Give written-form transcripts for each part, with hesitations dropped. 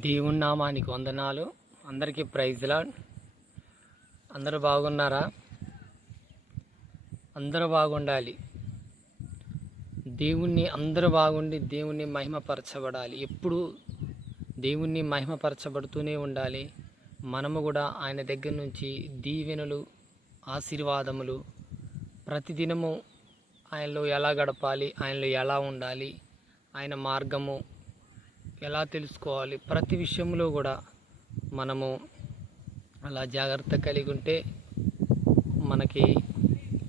దేవుని నామానికి వందనాలు. అందరికీ ప్రైజ్ లార్డ్. అందరూ బాగున్నారా? అందరూ బాగుండాలి. అందరూ బాగుండి దేవుణ్ణి మహిమపరచబడాలి. ఎప్పుడు దేవుణ్ణి మహిమపరచబడుతూనే ఉండాలి. మనము కూడా ఆయన దగ్గర నుంచి దీవెనలు, ఆశీర్వాదములు ప్రతిదినము ఆయనలో ఎలా గడపాలి, ఆయనలో ఎలా ఉండాలి, ఆయన మార్గము ఎలా తెలుసుకోవాలి, ప్రతి విషయంలో కూడా మనము అలా జాగ్రత్త కలిగి ఉంటే మనకి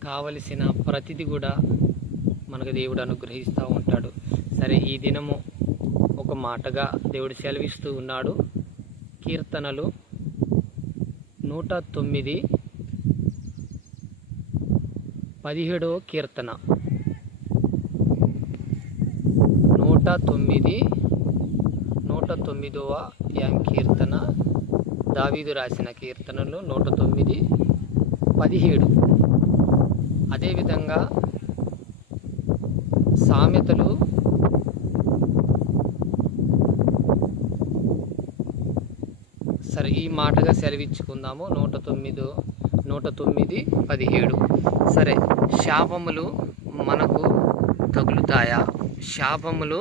కావలసిన ప్రతిదీ కూడా మనకు దేవుడు అనుగ్రహిస్తూ ఉంటాడు. సరే, ఈ దినము ఒక మాటగా దేవుడు సెలవిస్తూ ఉన్నాడు. కీర్తనలు 109 17వ కీర్తన. 109వ కీర్తన దావీదు రాసిన కీర్తనలు 109, 17. అదేవిధంగా సామెతలు సరే ఈ మాటగా సెలవిచ్చుకుందాము. 109, 17. సరే, శాపములు మనకు తగులుతాయా? శాపములు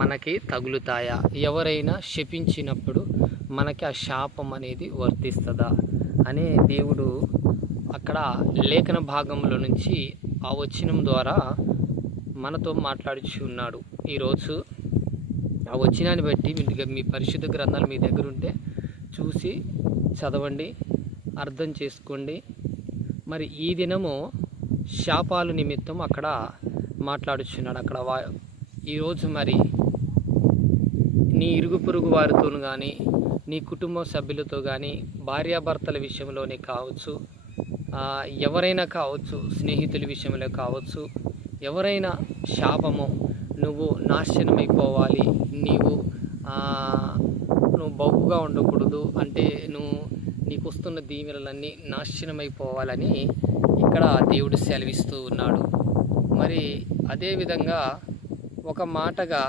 మనకి తగులుతాయా? ఎవరైనా శపించినప్పుడు మనకి ఆ శాపం అనేది వర్తిస్తుందా అని దేవుడు అక్కడ లేఖన భాగంలో నుంచి ఆ వచనం ద్వారా మనతో మాట్లాడుచు ఉన్నాడు. ఈరోజు ఆ వచనాన్ని బట్టి మీ పరిశుద్ధ గ్రంథాలు మీ దగ్గర ఉంటే చూసి చదవండి, అర్థం చేసుకోండి. మరి ఈ దినము శాపాలు నిమిత్తం అక్కడ మాట్లాడుచున్నాడు. అక్కడ ఈరోజు మరి నీ ఇరుగు పొరుగు వారితో కానీ, నీ కుటుంబ సభ్యులతో కానీ, భార్యాభర్తల విషయంలోనే కావచ్చు, ఎవరైనా కావచ్చు, స్నేహితుల విషయంలో కావచ్చు, ఎవరైనా శాపము, నువ్వు నాశనమైపోవాలి, నీకు బహుగా ఉండకూడదు అంటే నీకు వస్తున్న దీవెనలన్నీ నాశనమైపోవాలని ఇక్కడ దేవుడు సెలవిస్తూ ఉన్నాడు. మరి అదేవిధంగా ఒక మాటగా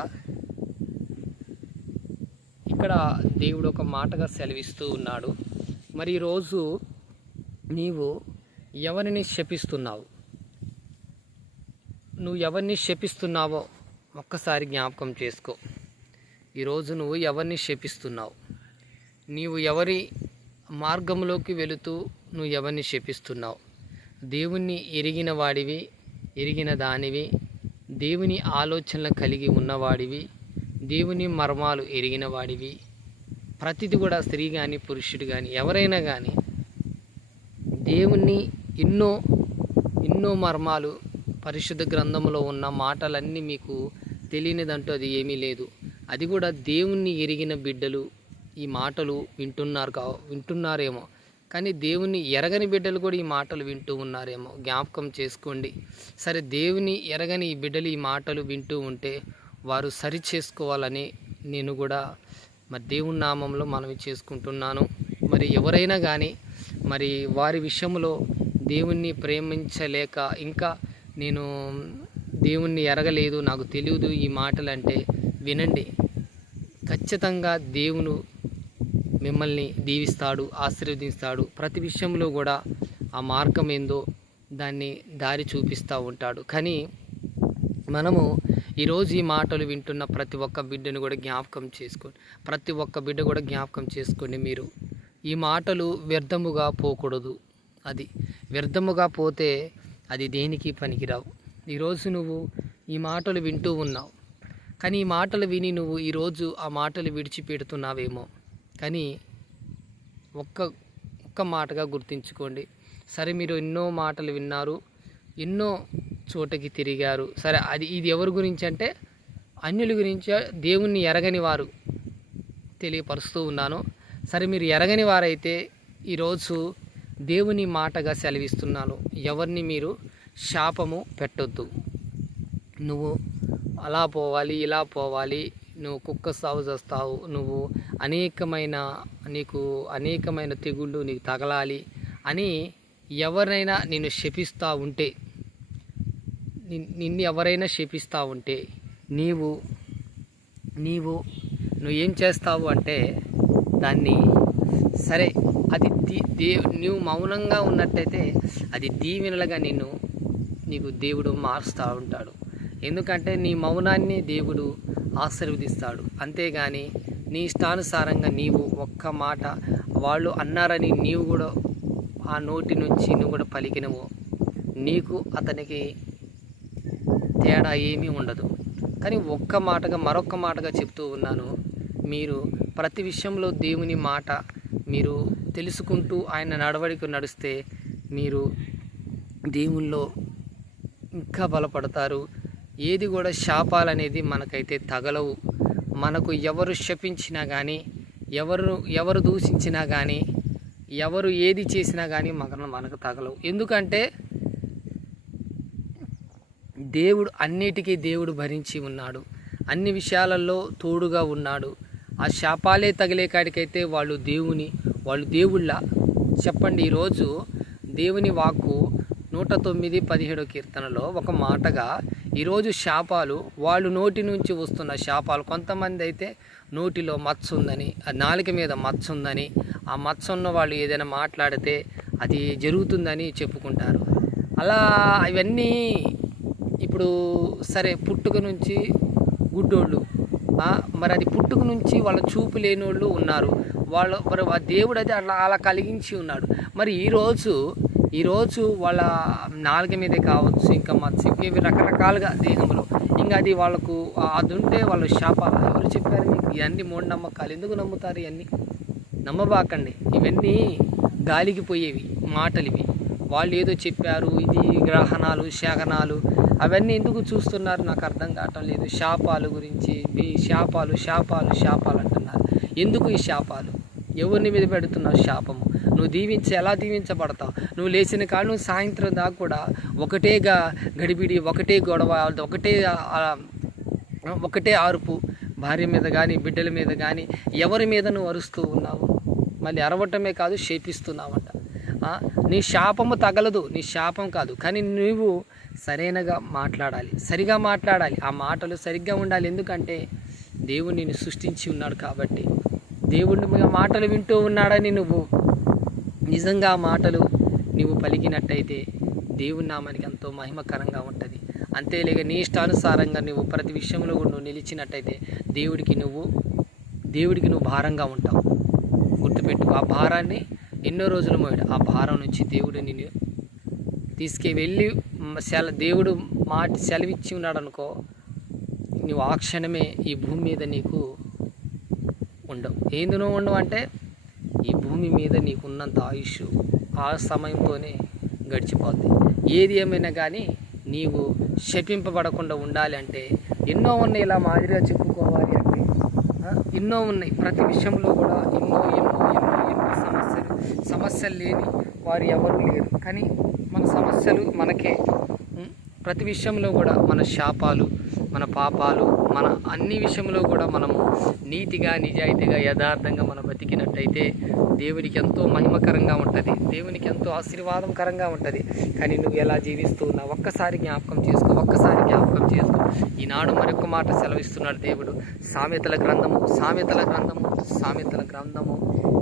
ఇక్కడ దేవుడు ఒక మాటగా సెలవిస్తూ ఉన్నాడు. మరి ఈరోజు నీవు ఎవరిని శపిస్తున్నావు? నువ్వు ఎవరిని శపిస్తున్నావో ఒక్కసారి జ్ఞాపకం చేసుకో. ఈరోజు నువ్వు ఎవరిని శపిస్తున్నావు? నీవు ఎవరి మార్గంలోకి వెళుతూ నువ్వు ఎవరిని శపిస్తున్నావు? దేవుణ్ణి ఎరిగిన వాడివి, ఎరిగిన దానివి, దేవుని ఆలోచనలు కలిగి ఉన్నవాడివి, దేవుని మర్మాలు ఎరిగిన వాడివి. ప్రతిది కూడా స్త్రీ కానీ పురుషుడు కానీ ఎవరైనా కానీ దేవుణ్ణి ఎన్నో మర్మాలు పరిశుద్ధ గ్రంథంలో ఉన్న మాటలన్నీ మీకు తెలియనిదంటూ అది ఏమీ లేదు. అది కూడా దేవుణ్ణి ఎరిగిన బిడ్డలు ఈ మాటలు వింటున్నారేమో, కానీ దేవుని ఎరగని బిడ్డలు కూడా ఈ మాటలు వింటూ ఉన్నారేమో. జ్ఞాపకం చేసుకోండి. సరే, దేవుని ఎరగని ఈ బిడ్డలు ఈ మాటలు వింటూ ఉంటే వారు సరి చేసుకోవాలని నేను కూడా మరి దేవుని నామంలో మనవి చేసుకుంటున్నాను. మరి ఎవరైనా కానీ మరి వారి విషయంలో దేవుణ్ణి ప్రేమించలేక ఇంకా నేను దేవుణ్ణి ఎరగలేదు, నాకు తెలియదు ఈ మాటలు అంటే వినండి. ఖచ్చితంగా దేవుడు మిమ్మల్ని దీవిస్తాడు, ఆశీర్వదిస్తాడు. ప్రతి విషయంలో కూడా ఆ మార్గం ఏందో దాన్ని దారి చూపిస్తూ ఉంటాడు. కానీ మనము ఈరోజు ఈ మాటలు వింటున్న ప్రతి ఒక్క బిడ్డను కూడా జ్ఞాపకం చేసుకోండి. ప్రతి ఒక్క బిడ్డ కూడా జ్ఞాపకం చేసుకోండి. మీరు ఈ మాటలు వ్యర్థముగా పోకూడదు. అది వ్యర్థముగా పోతే అది దేనికి పనికిరావు. ఈరోజు నువ్వు ఈ మాటలు వింటూ ఉన్నావు, కానీ ఈ మాటలు విని నువ్వు ఈరోజు ఆ మాటలు విడిచిపెడుతున్నావేమో. కానీ ఒక్క మాటగా గుర్తుంచుకోండి. సరే, మీరు ఎన్నో మాటలు విన్నారు, ఎన్నో చోటకి తిరిగారు. సరే, ఇది ఎవరి గురించి అంటే అన్యుల గురించి, దేవుణ్ణి ఎరగని వారు తెలియపరుస్తూ ఉన్నాను. సరే, మీరు ఎరగని వారైతే ఈరోజు దేవుని మాటగా సెలవిస్తున్నాను. ఎవరిని మీరు శాపము పెట్టొద్దు. నువ్వు అలా పోవాలి, ఇలా పోవాలి, నువ్వు కుక్క సాగు చేస్తావు, నువ్వు నీకు అనేకమైన తెగుళ్ళు నీకు తగలాలి అని ఎవరైనా నిన్ను శపిస్తూ ఉంటే, నిన్ను ఎవరైనా శపిస్తూ ఉంటే నీవు నువ్వు ఏం చేస్తావు అంటే దాన్ని సరే అది నువ్వు మౌనంగా ఉన్నట్టయితే అది దీవెనలుగా నీకు దేవుడు మారుస్తూ ఉంటాడు. ఎందుకంటే నీ మౌనాన్ని దేవుడు ఆశీర్వదిస్తాడు. అంతేగాని నీ ఇష్టానుసారంగా నీవు ఒక్క మాట వాళ్ళు అన్నారని నీవు కూడా ఆ నోటి నుంచి నువ్వు కూడా పలికినవు, నీకు అతనికి తేడా ఏమీ ఉండదు. కానీ ఒక్క మాటగా మరొక్క మాటగా చెప్తూ ఉన్నాను, మీరు ప్రతి విషయంలో దేవుని మాట మీరు తెలుసుకుంటూ ఆయన నడవడికి నడిస్తే మీరు దేవుల్లో ఇంకా బలపడతారు. ఏది కూడా శాపాలనేది మనకైతే తగలవు. మనకు ఎవరు శపించినా కానీ, ఎవరు దూషించినా కానీ, ఎవరు ఏది చేసినా కానీ మనకు తగలవు. ఎందుకంటే దేవుడు అన్నిటికీ దేవుడు భరించి ఉన్నాడు, అన్ని విషయాలలో తోడుగా ఉన్నాడు. ఆ శాపాలే తగిలే కాడికైతే వాళ్ళు దేవుళ్ళ చెప్పండి. ఈరోజు దేవుని వాక్కు 109:17 కీర్తనలో ఒక మాటగా ఈరోజు శాపాలు వాళ్ళు నోటి నుంచి వస్తున్న శాపాలు, కొంతమంది అయితే నోటిలో మచ్చ ఉందని, నాలుక మీద మచ్చ ఉందని, ఆ మచ్చ ఉన్న వాళ్ళు ఏదైనా మాట్లాడితే అది జరుగుతుందని చెప్పుకుంటారు. అలా ఇవన్నీ ఇప్పుడు సరే పుట్టుక నుంచి గుడ్డోళ్ళు, మరి అది పుట్టుక నుంచి వాళ్ళ చూపు లేనోళ్ళు ఉన్నారు. మరి దేవుడు అది అలా కలిగించి ఉన్నాడు. మరి ఈరోజు వాళ్ళ నాలుక మీదే కావచ్చు, ఇంకా మత్స్య ఇవి రకరకాలుగా దేహంలో ఇంకా అది వాళ్ళకు అది ఉంటే వాళ్ళు శాపాలు. ఎవరు చెప్పారు మీకు ఇవన్నీ మూఢనమ్మకాలు? ఎందుకు నమ్ముతారు? ఇవన్నీ నమ్మబాకండి. ఇవన్నీ గాలికి పోయేవి మాటలు. ఇవి వాళ్ళు ఏదో చెప్పారు, ఇది గ్రహణాలు శాఖనాలు అవన్నీ ఎందుకు చూస్తున్నారు నాకు అర్థం కావటం లేదు. శాపాలు గురించి శాపాలు అంటున్నారు. ఎందుకు ఈ శాపాలు? ఎవరిని మీద పెడుతున్నావు శాపము? నువ్వు ఎలా దీవించబడతావు? నువ్వు లేచిన కాడ నువ్వు సాయంత్రం దాకా కూడా ఒకటేగా గడిబిడి, ఒకటే గొడవ, ఒకటే ఆరుపు, భార్య మీద కానీ బిడ్డల మీద కానీ ఎవరి మీద నువ్వు అరుస్తూ ఉన్నావు. మళ్ళీ అరవటమే కాదు, శేపిస్తున్నావంట. నీ శాపము తగలదు, నీ శాపం కాదు. కానీ నువ్వు సరిగా మాట్లాడాలి. ఆ మాటలు సరిగ్గా ఉండాలి. ఎందుకంటే దేవుడు నిన్ను సృష్టించి ఉన్నాడు కాబట్టి, దేవుడిని మాటలు వింటూ ఉన్నాడని నువ్వు నిజంగా ఆ మాటలు నువ్వు పలికినట్టయితే దేవుని నామానికి ఎంతో మహిమకరంగా ఉంటుంది. అంతేలేక నీ ఇష్టానుసారంగా నువ్వు ప్రతి విషయంలో నువ్వు నిలిచినట్టయితే దేవుడికి నువ్వు భారంగా ఉంటావు. గుర్తుపెట్టు, ఆ భారాన్ని ఎన్నో రోజులు మోయడు. ఆ భారం నుంచి దేవుడు నిన్ను తీసుకువెళ్ళి దేవుడు మాట సెలవిచ్చి ఉన్నాడు అనుకో, నువ్వు ఆ క్షణమే ఈ భూమి మీద నీకు ఉండవు. ఎందులో ఉండవు అంటే ఈ భూమి మీద నీకు ఉన్నంత ఆయుష్ ఆ సమయంతోనే గడిచిపోద్ది. ఏది ఏమైనా కానీ నీవు శపింపబడకుండా ఉండాలి అంటే ఎన్నో ఉన్నాయి. ఇలా మాదిరిగా చెప్పుకోవాలి అంటే ఎన్నో ఉన్నాయి. ప్రతి విషయంలో కూడా ఎన్నో సమస్యలు లేని వారు ఎవరు లేరు. కానీ మన సమస్యలు మనకే. ప్రతి విషయంలో కూడా మన శాపాలు, మన పాపాలు, మన అన్ని విషయంలో కూడా మనము నీతిగా, నిజాయితీగా, యథార్థంగా మనం బతికినట్టయితే దేవునికి ఎంతో మహిమకరంగా ఉంటుంది, దేవునికి ఎంతో ఆశీర్వాదకరంగా ఉంటుంది. కానీ నువ్వు ఎలా జీవిస్తూ ఉన్నావు ఒక్కసారి జ్ఞాపకం చేసుకో. ఈనాడు మరొక మాట సెలవిస్తున్నాడు దేవుడు. సామెతల గ్రంథము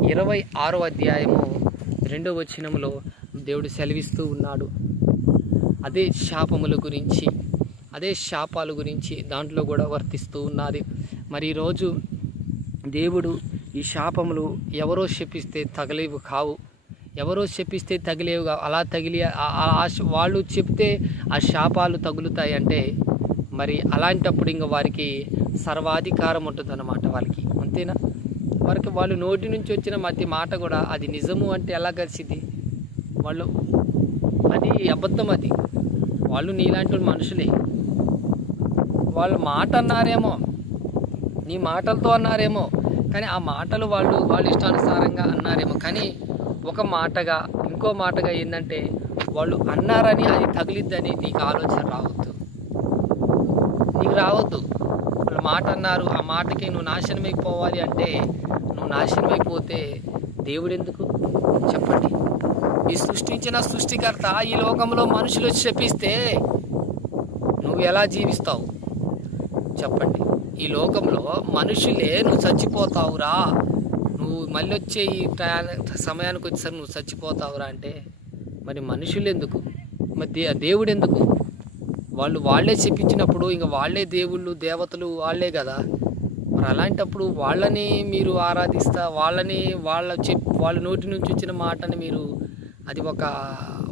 26వ అధ్యాయము 2వ వచనములో దేవుడు సెలవిస్తూ ఉన్నాడు. అదే శాపాల గురించి దాంట్లో కూడా వర్తిస్తూ ఉన్నది. మరి ఈరోజు దేవుడు ఈ శాపములు ఎవరో శపిస్తే తగిలేవు కావు, అలా తగిలి వాళ్ళు చెప్తే ఆ శాపాలు తగులుతాయి అంటే మరి అలాంటప్పుడు ఇంకా వారికి సర్వాధికారం ఉంటుంది అన్నమాట. వాళ్ళకి అంతేనా? వాళ్ళు నోటి నుంచి వచ్చిన ప్రతి మాట కూడా అది నిజము అంటే ఎలా కలిసిద్ది? అది అబద్ధం. వాళ్ళు నీలాంటి మనుషులే. వాళ్ళు మాట అన్నారేమో, నీ మాటలతో అన్నారేమో, కానీ ఆ మాటలు వాళ్ళు ఇష్టానుసారంగా అన్నారేమో. కానీ ఒక మాటగా ఇంకో మాటగా ఏంటంటే వాళ్ళు అన్నారని అది తగిలిద్దని నీకు ఆలోచన రావద్దు. వాళ్ళు మాట అన్నారు, ఆ మాటకి నువ్వు నాశనమైపోవాలి అంటే నువ్వు నాశనమైపోతే దేవుడు ఎందుకు చెప్పండి? ఈ సృష్టించిన సృష్టికర్త ఈ లోకంలో మనుషులు శపిస్తే నువ్వు ఎలా జీవిస్తావు చెప్పండి? ఈ లోకంలో మనుషులే నువ్వు చచ్చిపోతావురా, నువ్వు మళ్ళీ వచ్చే ఈ సమయానికి వచ్చేసరికి నువ్వు చచ్చిపోతావురా అంటే మరి మనుషులు ఎందుకు, మరి దేవుడు ఎందుకు? వాళ్ళే చెప్పించినప్పుడు ఇంకా వాళ్ళే దేవుళ్ళు దేవతలు వాళ్ళే కదా. మరి అలాంటప్పుడు వాళ్ళని మీరు ఆరాధిస్తా, వాళ్ళ నోటి నుంచి వచ్చిన మాటని మీరు అది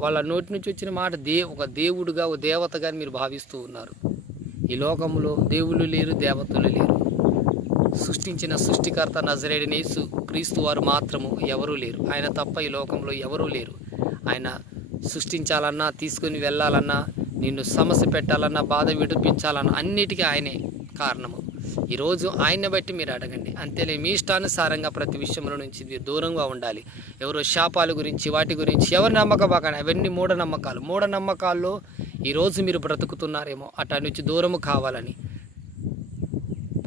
వాళ్ళ నోటి నుంచి వచ్చిన మాట ఒక దేవుడుగా ఒక దేవతగా మీరు భావిస్తూ ఉన్నారు. ఈ లోకంలో దేవుళ్ళు లేరు, దేవతలు లేరు. సృష్టించిన సృష్టికర్త నజరేయుడైన యేసు క్రీస్తు వారు మాత్రము ఎవరూ లేరు. ఆయన తప్ప ఈ లోకంలో ఎవరూ లేరు. ఆయన సృష్టించాలన్నా, తీసుకొని వెళ్ళాలన్నా, నిన్ను సమస్య పెట్టాలన్నా, బాధ విడిపించాలన్నా అన్నిటికీ ఆయనే కారణము. ఈరోజు ఆయన్ని బట్టి మీరు అడగండి. అంతేలే, మీ ఇష్టానుసారంగా ప్రతి విషయంలో నుంచి మీరు దూరంగా ఉండాలి. ఎవరో శాపాల గురించి వాటి గురించి ఎవరు నమ్మకబాకండి, అవన్నీ మూఢనమ్మకాల్లో ఈరోజు మీరు బ్రతుకుతున్నారేమో అటు నుంచి దూరము కావాలని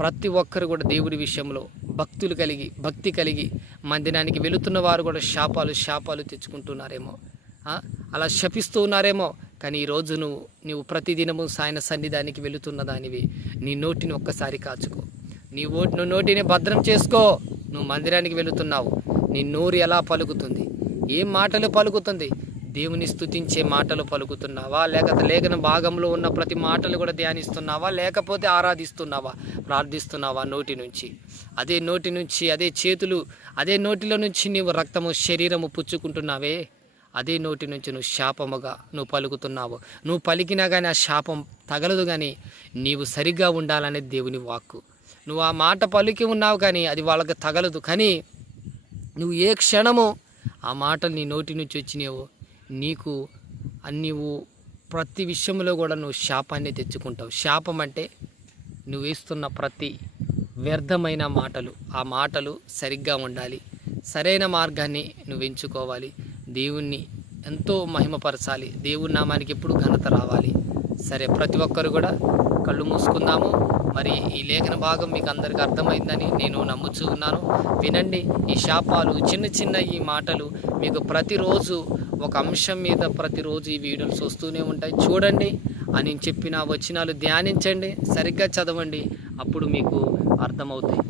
ప్రతి ఒక్కరు కూడా దేవుడి విషయంలో భక్తి కలిగి మందిరానికి వెళుతున్న వారు కూడా శాపాలు తెచ్చుకుంటున్నారేమో, అలా శపిస్తూ ఉన్నారేమో. కానీ ఈరోజు నువ్వు ప్రతిదినము ఆయన సన్నిధానికి వెళుతున్న దానివి. నీ నోటిని ఒక్కసారి కాచుకో, నువ్వు నోటిని భద్రం చేసుకో. నువ్వు మందిరానికి వెళుతున్నావు, నీ నోరు ఎలా పలుకుతుంది, ఏం మాటలు పలుకుతుంది? దేవుని స్తుతించే మాటలు పలుకుతున్నావా, లేకపోతే లేఖన భాగంలో ఉన్న ప్రతి మాటలు కూడా ధ్యానిస్తున్నావా, లేకపోతే ఆరాధిస్తున్నావా, ప్రార్థిస్తున్నావా? నోటి నుంచి అదే చేతులు, అదే నోటిలో నుంచి నీవు రక్తము శరీరము పుచ్చుకుంటున్నావే, అదే నోటి నుంచి నువ్వు శాపముగా నువ్వు పలుకుతున్నావు. నువ్వు పలికినా కానీ ఆ శాపం తగలదు, కానీ నీవు సరిగ్గా ఉండాలనేది దేవుని వాక్కు. నువ్వు ఆ మాట పలికి ఉన్నావు కానీ అది వాళ్ళకి తగలదు. కానీ నువ్వు ఏ క్షణము ఆ మాటలు నీ నోటి నుంచి వచ్చినావో నీవు ప్రతి విషయంలో కూడా నువ్వు శాపాన్ని తెచ్చుకుంటావు. శాపం అంటే నువ్వు వేస్తున్న ప్రతి వ్యర్థమైన మాటలు. ఆ మాటలు సరిగ్గా ఉండాలి, సరైన మార్గాన్ని నువ్వు ఎంచుకోవాలి, దేవుణ్ణి ఎంతో మహిమపరచాలి, దేవుని నామానికి ఎప్పుడు ఘనత రావాలి. సరే, ప్రతి ఒక్కరు కూడా కళ్ళు మూసుకుందాము. మరి ఈ లేఖన భాగం మీకు అందరికీ అర్థమైందని నేను నమ్ముచూ ఉన్నాను. వినండి. ఈ శాపాలు చిన్న ఈ మాటలు మీకు ప్రతిరోజు ఒక అంశం మీద ప్రతిరోజు ఈ వీడియోస్ వస్తూనే ఉంటాయి. చూడండి, అని చెప్పిన వచనాలు ధ్యానించండి, సరిగ్గా చదవండి. అప్పుడు మీకు అర్థమవుతాయి.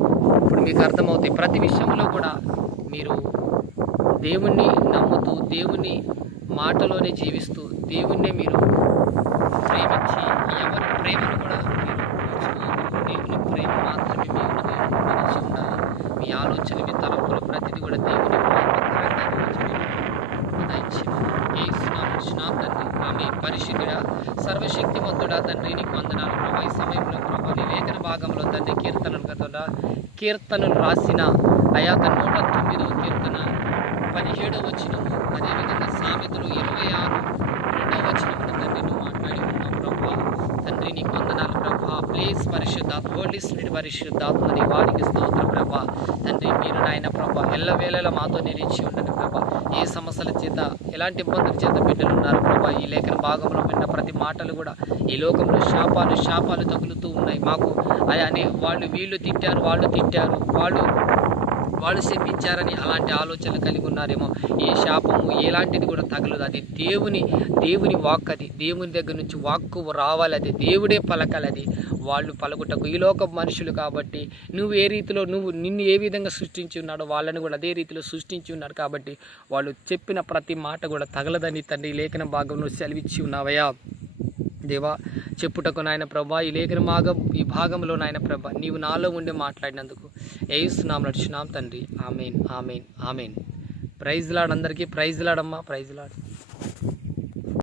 ప్రతి విషయంలో కూడా మీరు దేవుణ్ణి నమ్ముతూ, దేవుని మాటలోనే జీవిస్తూ, దేవుణ్ణే మీరు ప్రేమించి, ఎవరి ప్రేమను కూడా మీరు దేవుని ప్రేమ మాత్రమే మీ హృదయంలో ఉండాలి. మీ ఆలోచన, మీ తలంపులు ప్రతిదీ కూడా దేవుని ఆమె పరిశుద్ధుడా, సర్వశక్తిమంతుడా తండ్రి, నీకు వందనాలు ప్రభా. ఈ సమయంలో ప్రభా నీ లేఖన భాగంలో తండ్రి కీర్తనలు రాసిన అయా 109వ కీర్తన 17వ వచనము, అదేవిధంగా సామెతలు 26 వచనమును తండ్రి నువ్వు మాట్లాడి ఉన్నావు ప్రభా. తండ్రి నీకు వందనాలు ప్రభా. ప్లీజ్ పరిశుద్ధాత్మ, హోలీ స్పిరిట్ పరిశుద్ధాత్మ నీ వారికి స్తోత్ర ప్రభా. తండ్రి మీరు నాయన ప్రభా ఎల్లవేళలా మాతో నిలిచి ఉండండి ప్రభా. ఏ సమస్యల చేత, ఎలాంటి ఇబ్బందుల చేత బిడ్డలు ఉన్నారు ప్రభా. ఈ లేఖన భాగంలో విన్న ప్రతి మాటలు కూడా ఈ లోకంలో శాపాలు తగులుతూ ఉన్నాయి మాకు. అని వీళ్ళు తిట్టారు, వాళ్ళు శపించారని అలాంటి ఆలోచనలు కలిగి ఉన్నారేమో. ఏ శాపము ఎలాంటిది కూడా తగలదు. అది దేవుని వాక్, అది దేవుని దగ్గర నుంచి వాక్కు రావాలి, అది దేవుడే పలకాలి. అది వాళ్ళు పలుకుటకు ఈ లోక మనుషులు కాబట్టి నువ్వు ఏ రీతిలో నిన్ను ఏ విధంగా సృష్టించి ఉన్నాడో వాళ్ళని కూడా అదే రీతిలో సృష్టించి ఉన్నారు కాబట్టి వాళ్ళు చెప్పిన ప్రతి మాట కూడా తగలదని తండ్రి లేఖన భాగంలో సెలవిచ్చి ఉన్నావయ్యా దేవా. చెప్పుటకు నాయన ప్రభా ఈ భాగంలో నాయన ప్రభా నీవు నాలో ఉండి మాట్లాడినందుకు యేసునామమున నడుచున్నాం తండ్రి. ఆమేన్. ప్రైజ్ లాడ్ అందరికీ. ప్రైజ్ లాడమ్మా. Praise lord.